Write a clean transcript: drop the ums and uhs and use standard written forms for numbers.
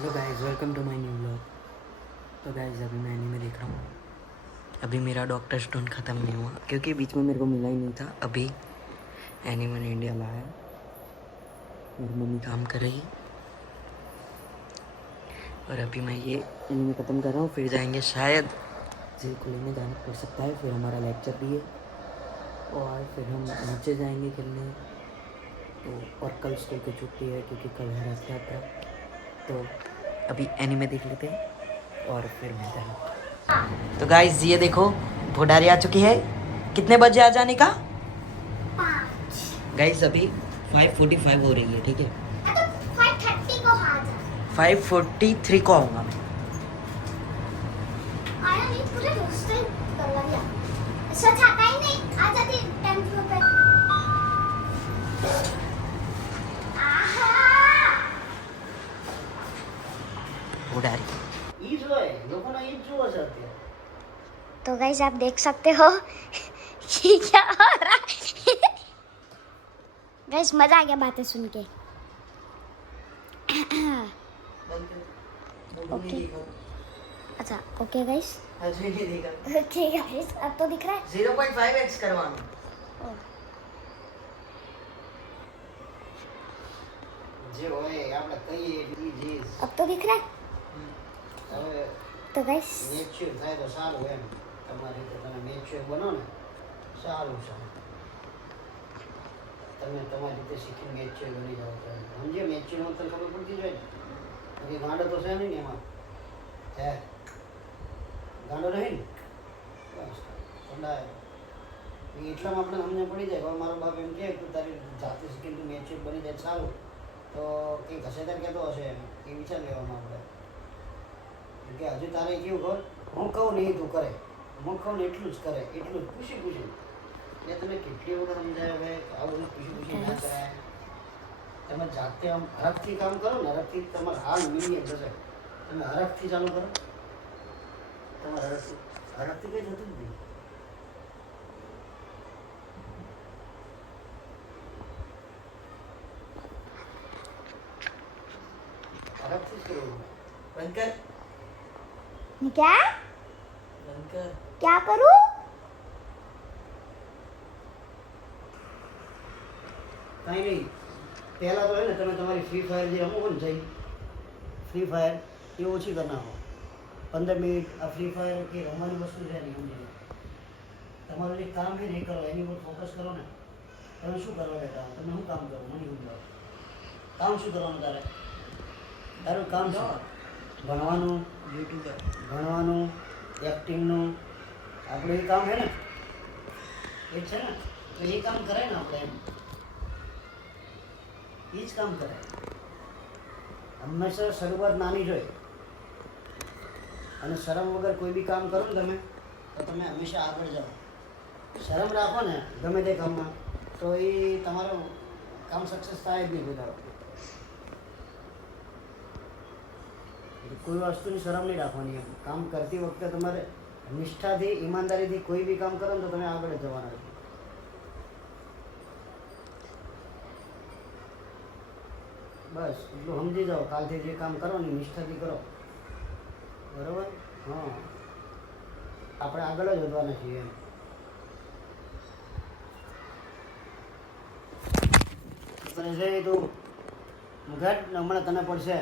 Hello guys, welcome to my new vlog. तो guys अभी मैं एनीमे देख रहा हूँ। अभी मेरा डॉक्टर स्टोन ख़त्म नहीं हुआ क्योंकि बीच में मेरे को मिला ही नहीं था। अभी एनीमे ने इंडिया लाया, मेरी मम्मी काम कर रही और अभी मैं ये एनीमे ख़त्म कर रहा हूँ। फिर जाएंगे शायद जेल को लेने जाना पड़ सकता है। फिर हमारा लेक्चर भी है और फिर हम नीचे जाएंगे खेलने। तो और कल स्कूल की छुट्टी है क्योंकि कल है रथ यात्रा। तो अभी एनीमे देख लेते हैं और फिर मिलते हैं। तो गाइस ये देखो, भोडारी आ चुकी है। कितने बजे आ जाने का? 5। गाइस अभी 5:45 हो रही है, ठीक है? तो 5:30 को आ जा। 5:43 को आऊँगा मैं। आया नहीं, पूरे रास्ते कर लिया। सच आता ही नहीं, आ जाती 10 फ्लोर पे। भोडारी तो गाइस आप देख सकते हो कि क्या हो रहा है। गाइस मजा आ गया बातें सुन के। ओके अच्छा, ओके गाइस, ओके गाइस, अब तो दिख रहा है 0.5x करवाना। अब तो दिख रहा है। तो गाइस મેચ્યોર થાય તો સારું એમ તમારી રીતે તમે મેચ્યોર બનો ને સારું છે તમે તમારી રીતે શીખીને મેચ્યોર બની જાઓ તો સમજે મેચ્યોર માં તને ખબર પડતી જ હોય ને બાકી ગાંડો તો છે નહીં ને એમાં હે ગાંડો નહીં ને બસ ઠંડા એટલામાં આપણે સમજણ પડી જાય હવે મારો બાપ એમ કહે કે તારી જાતે શીખીને તું મેચ્યોર બની જાય સારું તો કંઈક હશે ત્યારે કહેતો હશે એમ એ વિચાર લેવામાં આપણે કે હજુ તારે કેવું ખબર હું કહું નહીં તું કરે હું કહું ને એટલું જ કરે એટલું જ પૂછી એટલે તમે કેટલી વખત સમજાય હવે આવું પૂછી ના કરાય તમે જાતે આમ હરખથી કામ કરો ને હરખથી તમારે હાલ મિલિયન થશે તમે હરખથી ચાલુ કરો તમારે હરખથી કંઈ થતું જ નહીં હરખથી જ કરવું બંધ કર, क्या બંધ કર। क्या करूं? કાંઈ નહીં પહેલાં તો હે ને તમે તમારી ફ્રી ફાયર જે રમો હોય ને જઈ ફ્રી ફાયર એ ઓછી કરી નાખો 15 મિનિટ આ ફ્રી ફાયર કે રમવાની વસ્તુ છે નહીં સમજી તમારું જે કામ છે ને એ કરો એની પર ફોકસ કરો ને તમે શું કરવા બેઠા તમે શું કામ કરો મને સમજાવો કામ શું કરવાનું તારું કામ છે ભણવાનું યુટ્યુબર ભણવાનું એક્ટિંગનું આપણે એ કામ છે ને એ છે ને તો એ કામ કરાય ને આપણે એમ એ જ કામ કરાય હંમેશા શરૂઆત નાની જ હોય અને શરમ વગર કોઈ બી કામ કરો ને તમે તો તમે હંમેશા આગળ જાઓ શરમ રાખો ને ગમે તે કામમાં તો એ તમારું કામ સક્સેસ થાય જ નહીં બધા કોઈ વસ્તુની શરમ નહીં રાખવાની એમ કામ કરતી વખતે તમારે નિષ્ઠાથી ઈમાનદારીથી કોઈ બી કામ કરો ને તો તમે આગળ જવાના છો બસ એટલું સમજી જાઓ કાલથી જે કામ કરો ને નિષ્ઠાથી કરો બરાબર હા આપણે આગળ જ વધવાના છીએ એમ તને છે તું ઘટ હમણાં તને પડશે